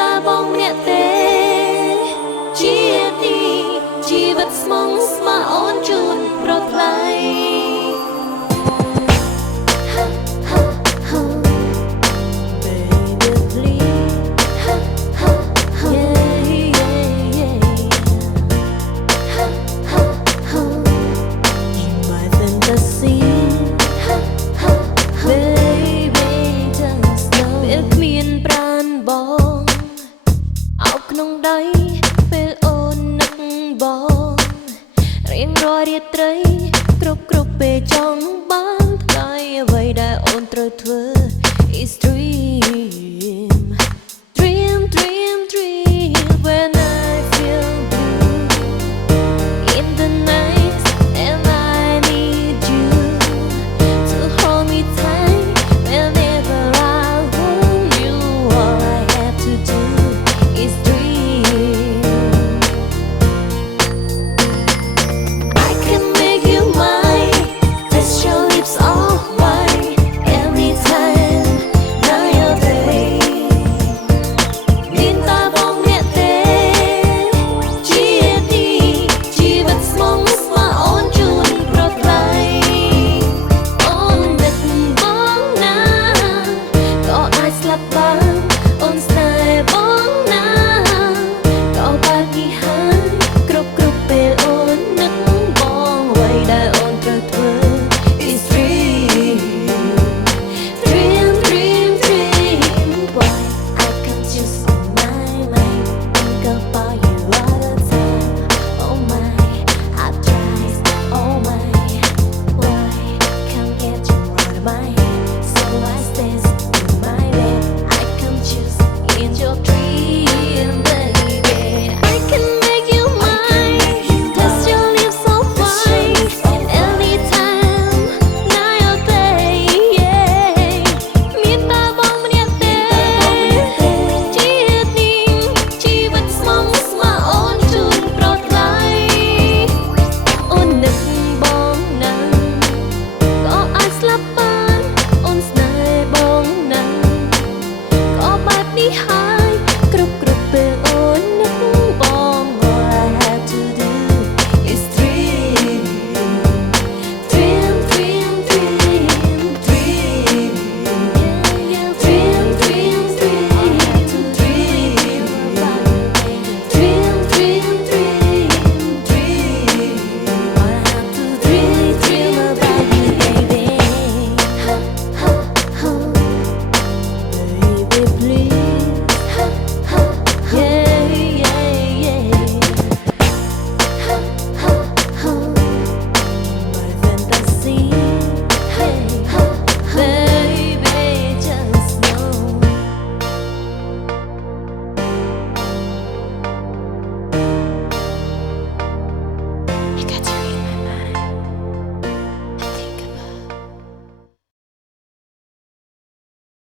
តាបងម្នាក់ទេជាទីជីវិតស្មងស្មាអូនជូនប្រថ្លៃក្នុងដៃពេលអូននឹកបងរៀងរាល់រាត្រីគ្រប់ពេលចង់បានថ្ងៃអ្វីដែលអូនត្រូវធ្វើ is dream